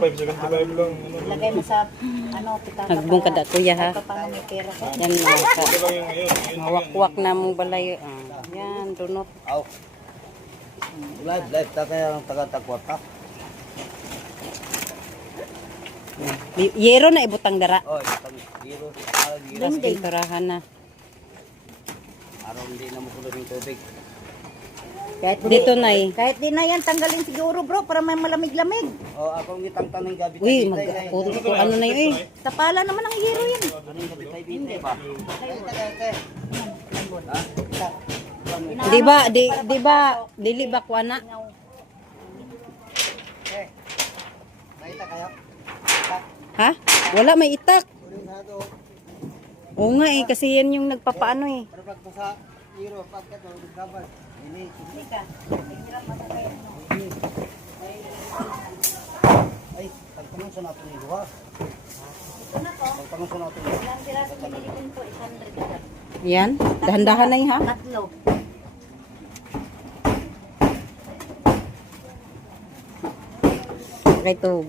575 lang. Lagay mo sa ano, pitaka. Nagbong kada kuya ha. Paano may pera ka? Yan mga ka. Mawakwak na mong balay. Yan, dunot. Aw. Live ta kaya ang taga-takwat ha. Yero na ibutang dara. Oh, itang giro. Tapos pinturahan na. Araw hindi na makulog yung tubig. Dito na eh. Kahit di na yan, tanggalin siguro bro, para may malamig-lamig. Oh, akong gitang tanong gabi Uy, ano na yun eh. Tapala naman ang hero yan. Anong gabi tayo binte ba? Di ba, dili ba kuha na? Nakita kayo? Ha? Wala, may itak. Oo nga eh, kasi yan yung nagpapaano eh. Pero pag sa giro, pagkat o gabal. Ini. Ay, pagtanong sa natin ito ha. Pagtanong sa natin ito. Ilang piraso pinilipin po, 100. Yan, dahan-dahan na yun ha. Tatlo. Okay to.